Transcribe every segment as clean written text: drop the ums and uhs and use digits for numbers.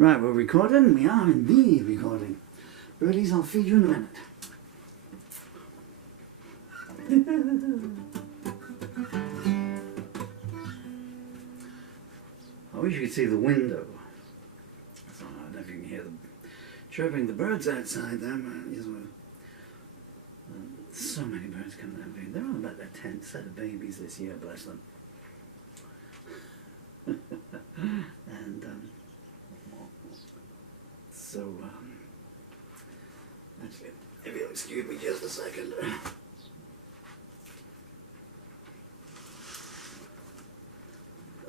Right, we're recording. We are indeed recording. Birdies, I'll feed you in a minute. I wish you could see the window. So I don't know if you can hear them chirping the birds outside there. So many birds coming out. They're on about their 10th set of babies this year, bless them. And actually, if you'll excuse me just a second.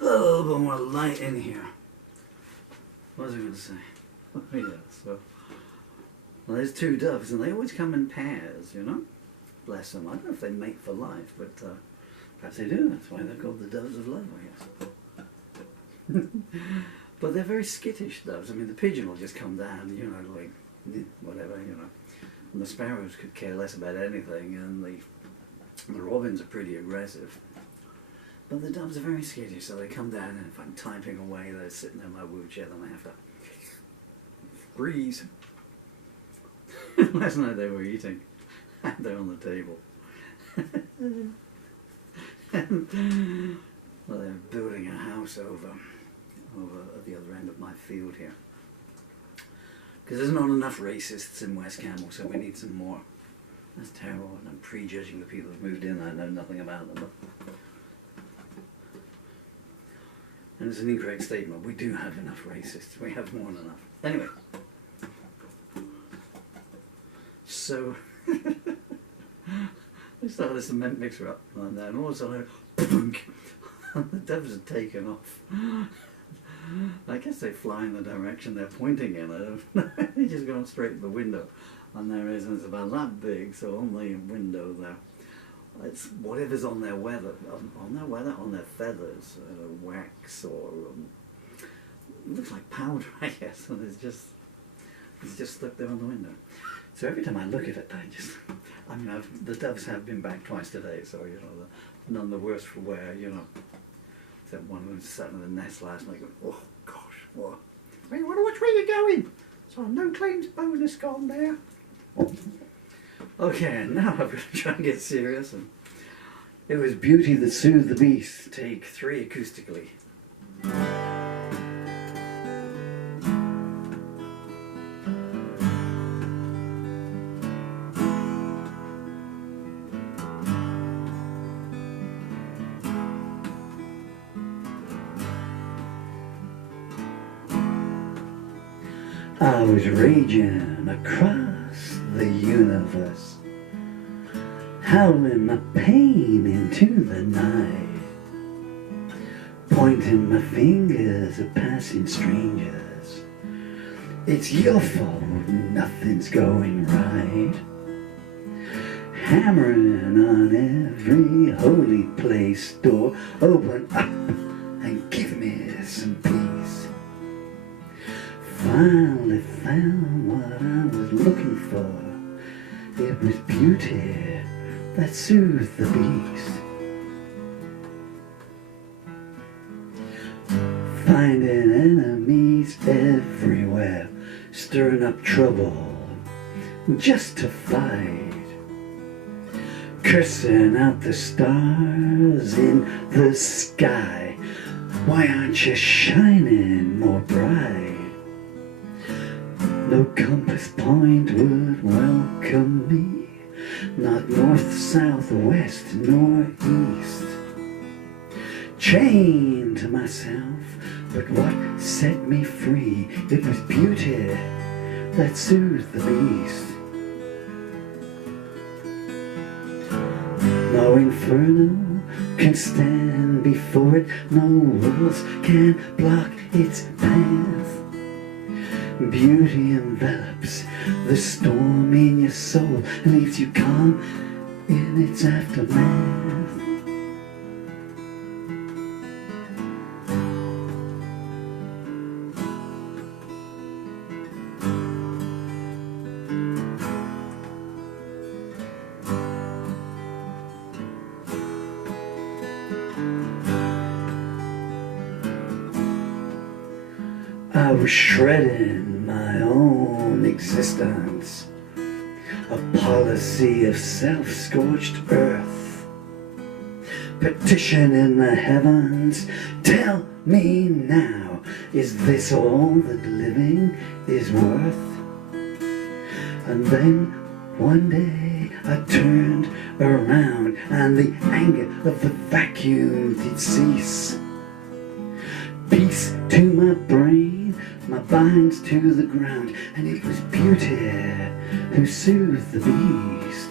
Oh, but more light in here. What was I going to say? Yeah, so, well, there's two doves, and they always come in pairs, you know? Bless them. I don't know if they mate for life, but perhaps they do. That's why they're called the doves of love, I guess. But they're very skittish doves. I mean, the pigeon will just come down, you know, like, whatever, you know. And the sparrows could care less about anything, and the robins are pretty aggressive. But the doves are very skittish, so they come down, and if I'm typing away, they're sitting in my wheelchair, then I have to breeze. Last night they were eating, and they're on the table. Well, they're building a house over at the other end of my field here. Because there's not enough racists in West Camel, so we need some more. That's terrible, and I'm prejudging the people who've moved in. I know nothing about them. But and it's an incorrect statement. We do have enough racists. We have more than enough. Anyway. So, we started this cement mixer up like that, and all of a sudden, and the doves had taken off. I guess they fly in the direction they're pointing in. They just go straight to the window. And there is, and it's about that big, so on the window there, it's whatever's on their on their feathers, wax or it looks like powder, I guess, and it's just stuck there on the window. So every time I look at it, the doves have been back twice today, so you know, none the worse for wear, you know. Except one of them sat in the nest last night going, oh gosh, what? Hey, which way are you going? So no claims bonus gone there. Okay, now I'm going to try and get serious. And it was Beauty That Soothed the Beast, take 3 acoustically. I was raging across the universe, howling my pain into the night, pointing my fingers at passing strangers. It's your fault, nothing's going right. Hammering on every holy place door, open up and give me some peace. Finally found what I was looking for. It was beauty that soothed the beast. Finding enemies everywhere, stirring up trouble just to fight. Cursing out the stars in the sky. Why aren't you shining more bright? No compass point would welcome me, not north, south, west, nor east. Chained to myself, but what set me free? It was beauty that soothed the beast. No inferno can stand before it, no walls can block its path. Beauty envelops the storm in your soul, leaves you calm in its aftermath. I was shredding my own existence, a policy of self-scorched earth, petitioning the heavens, tell me now, is this all that living is worth? And then one day I turned around and the anger of the vacuum did cease. Peace to my brain, my binds to the ground, and it was beauty who soothed the beast.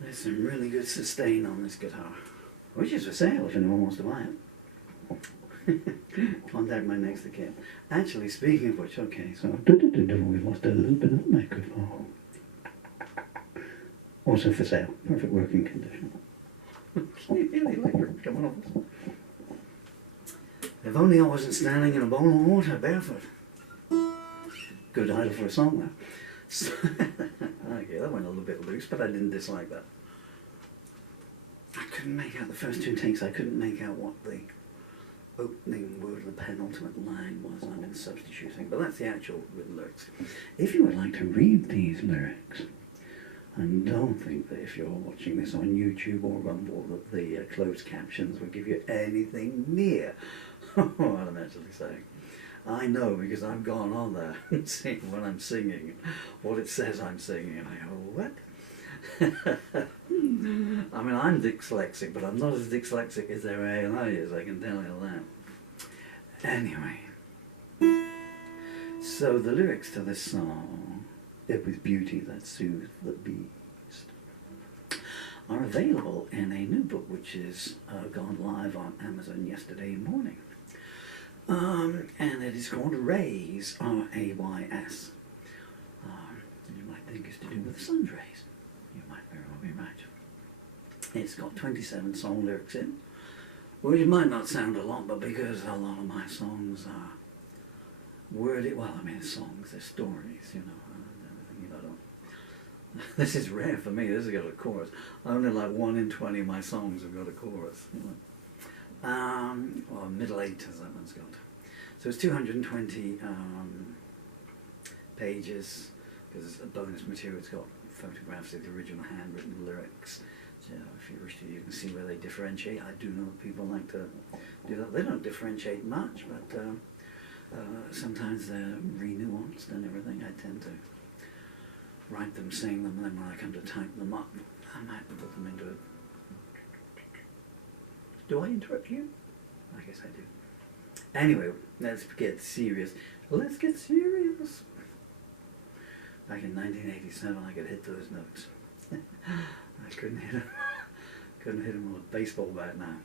There's some really good sustain on this guitar, which is for sale if anyone wants to buy it. Contact my next of kin. Actually, speaking of which, okay, so we've lost a little bit of the microphone. Also for sale, perfect working condition. Can you hear the electric coming off? If only I wasn't standing in a bowl of water barefoot. Good idol for a song though. So, okay, that went a little bit loose, but I didn't dislike that. I couldn't make out the first two takes. I couldn't make out what the opening word of the penultimate line was. I've been substituting, but that's the actual written lyrics. If you would like to read these lyrics, and don't think that if you're watching this on YouTube or Rumble that the closed captions will give you anything near what I'm actually saying. I know because I've gone on there and seen when I'm singing what it says I'm singing, and I go, what? I mean, I'm dyslexic, but I'm not as dyslexic as their AI is, I can tell you that. Anyway, so the lyrics to this song, "It was beauty that soothed the beast," are available in a new book which is gone live on Amazon yesterday morning. And it is called Rays, R-A-Y-S. You might think it's to do with the sun's rays. You might very well be right. It's got 27 song lyrics in, which might not sound a lot, but because a lot of my songs are worded, well, I mean, songs, they're stories, you know, this is rare for me. This has got a chorus. Only like 1 in 20 of my songs have got a chorus, you know. Or middle eight as that one's got. So it's 220 pages, because it's a bonus material. It's got photographs of the original handwritten lyrics. So if you wish to, you can see where they differentiate. I do know that people like to do that. They don't differentiate much, but sometimes they're re-nuanced and everything. I tend to write them, sing them, and then when I come to type them up, I might put them into it. Do I interrupt you? I guess I do. Anyway, let's get serious. Let's get serious. Back in 1987, I could hit those notes. I couldn't hit them. Couldn't hit them with a baseball bat now.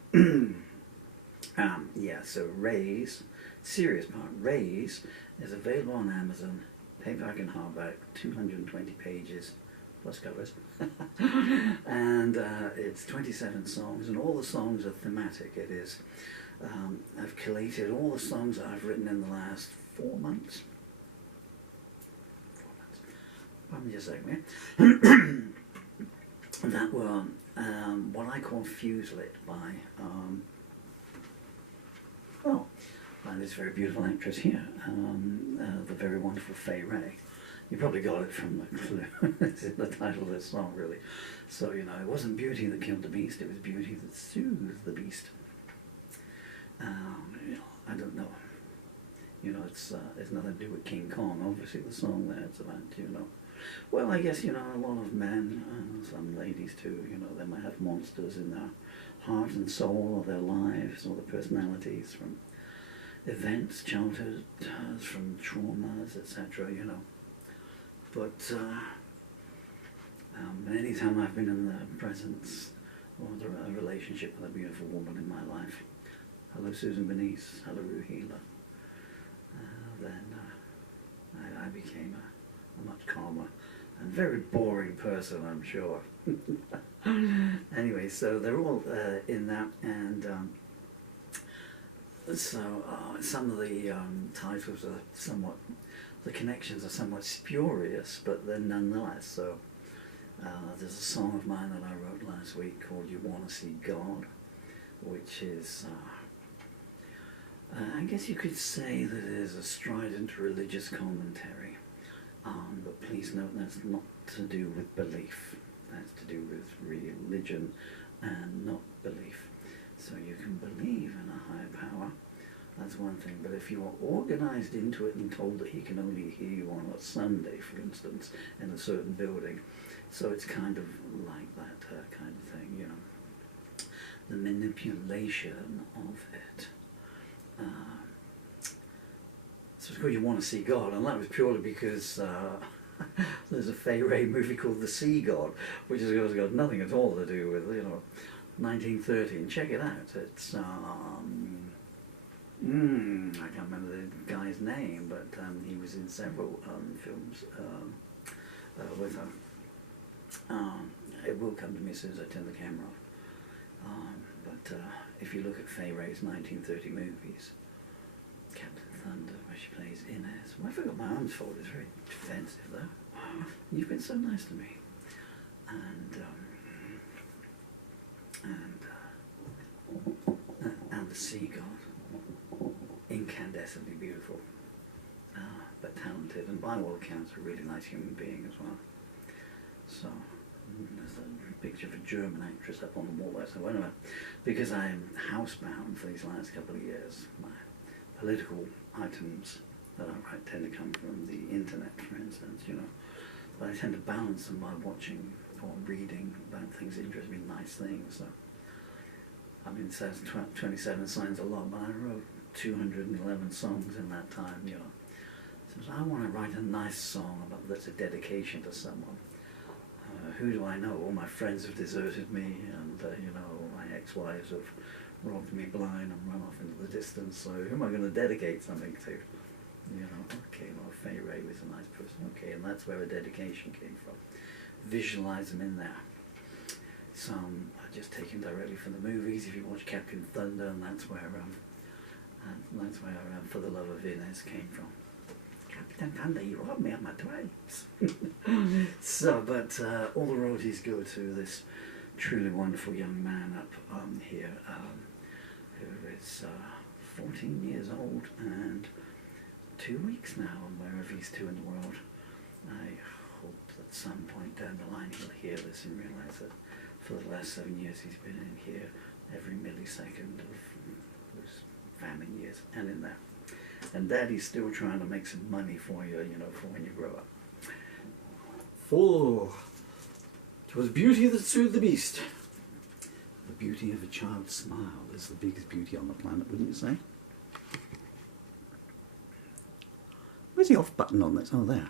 Yeah, so Rays, serious part, Rays is available on Amazon, paperback and hardback, 220 pages. Plus covers. And it's 27 songs, and all the songs are thematic. It is, I've collated all the songs that I've written in the last 4 months. 4 months. Pardon me just a second here. That were what I call fuse-lit by this very beautiful actress here, the very wonderful Fay Wray. You probably got it from the clue. It's in the title of this song, really. So, you know, it wasn't beauty that killed the beast, it was beauty that soothed the beast. I don't know You know, it's nothing to do with King Kong. Obviously, the song there, it's about, you know, well, I guess, you know, a lot of men, and some ladies too, you know, they might have monsters in their heart and soul, or their lives, or their personalities, from events, childhood, from traumas, etc., you know. But anytime I've been in the presence or a relationship with a beautiful woman in my life, hello Susan Bernice, hello Ruhila, then I became a much calmer and very boring person, I'm sure. Anyway, so they're all in that, and so some of the titles are somewhat, the connections are somewhat spurious, but they're nonetheless. So there's a song of mine that I wrote last week called "You Wanna See God," which is, I guess you could say that it is a strident religious commentary. But please note that's not to do with belief. That's to do with religion and not belief. So you can believe in a higher power, that's one thing, but if you are organized into it and told that he can only hear you on a Sunday, for instance, in a certain building, so it's kind of like that kind of thing, you know. The manipulation of it. So it's called You Want to See God, and that was purely because there's a Fay Wray movie called The Sea God, which has got nothing at all to do with, you know, 1930, and check it out. It's, I can't remember the guy's name, but he was in several films with her. It will come to me as soon as I turn the camera off. But if you look at Fay Wray's 1930 movies, Captain Thunder, where she plays Inez. Well, I forgot my arms folded. It's very defensive, though. You've been so nice to me. And the sea god, incandescently beautiful, but talented, and by all accounts a really nice human being as well. So there's a picture of a German actress up on the wall there. So anyway, because I'm housebound for these last couple of years, my political items that I write tend to come from the internet, for instance, you know. But I tend to balance them by watching or reading about things that interest me, nice things. So, I mean, it says 27 signs a lot, but I wrote 211 songs in that time, you know. So I want to write a nice song about that's a dedication to someone. Who do I know? All my friends have deserted me, and you know, my ex-wives have robbed me blind and run off into the distance. So who am I going to dedicate something to? You know, okay, well, Fay Wray was a nice person. Okay, and that's where a dedication came from. Visualize them in there. Some are just taken directly from the movies. If you watch Captain Thunder, and that's where For the Love of Inez came from. Captain Thunder, you robbed me of my drapes. So, but all the royalties go to this truly wonderful young man up here, who is 14 years old and 2 weeks now, and wherever he's to in the world. I hope that some point down the line he'll hear this and realise that for the last 7 years he's been in here every millisecond of those famine years and in there. And Daddy's still trying to make some money for you, you know, for when you grow up. 4. 'Twas beauty that soothed the beast. The beauty of a child's smile is the biggest beauty on the planet, wouldn't you say? Where's the off button on this? Oh, there.